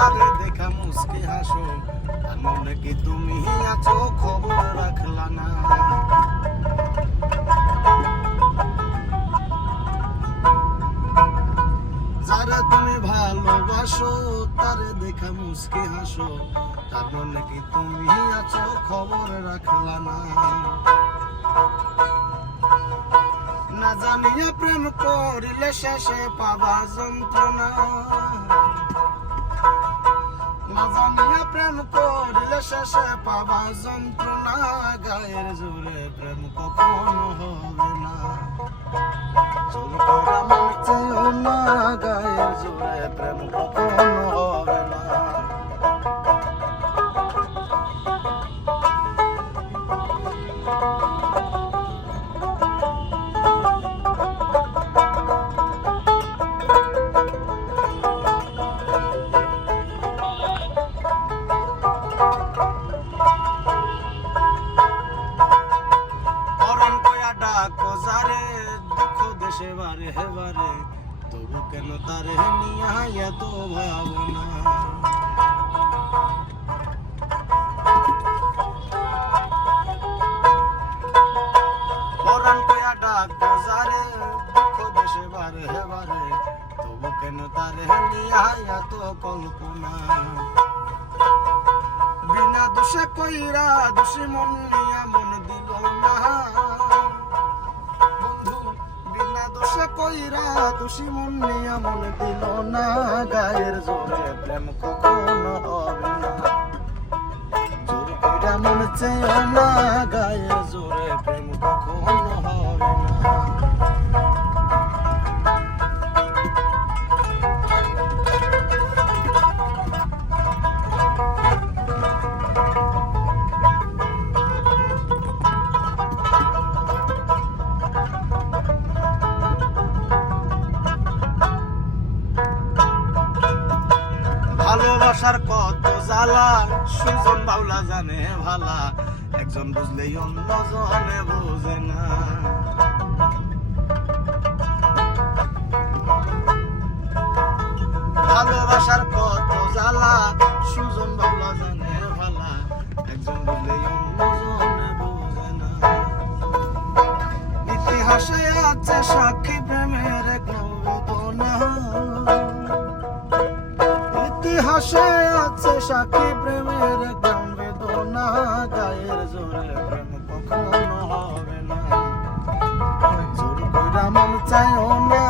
তারে দেখা মুস্কি হাসো, আর মনে কি তুমি আছো খবর রাখলা না। যারা তুমি ভালোবাসো তারে দেখা মুস্কি হাসো, তার মনে কি তুমি আছো খবর রাখলা না। না জানিয়া প্রেম করিলে শেষে পাবা যন্ত্রণা, না জানিয়া প্রেম করিলে শেষে পাবা যন্ত্রণা। গায়ের জোরে প্রেম কখনো হবে না, জোর করা মন চেয়েও না। গায়ের জোরে প্রেম কখনো হবে না। ডাকো যারে দুঃখ দেশে বারে হেবারে, তবু কেন তারে নিয়া এত ভাবনা। পরাণ কয়া ডাকো যারে দুঃখ দেশে বারে হেবারে, তবু কেন তারে নিয়া এত কল্পনা। বিনা দোষে কইরা দোষী মন নিয়া মন দিল না, দোষে কইরা দোষী মন নিয়া মন দিল না। গায়ের জোরে প্রেম কখনো হবে না, জোর কইরা মন চেয়েও না। গায়ের জোরে প্রেম কখনো হবে না। ভালোবাসার কত জ্বালা সুজন বাউলা জানে ভালা, একজন বুঝলেই অন্যজনে বোঝে না। ভালোবাসার কত জ্বালা সুজন বাউলা জানে ভালা, একজন বুঝলেই অন্যজনে বোঝে না। ইতিহাসে আছে সাক্ষী প্রেমের এক নবদনা, ইতিহাসে আছে সাক্ষী প্রেমের গ্রাম বেদনা। গায়ের জোরে প্রেম কখনো হবে না, জোর কইরা মন চাইও না।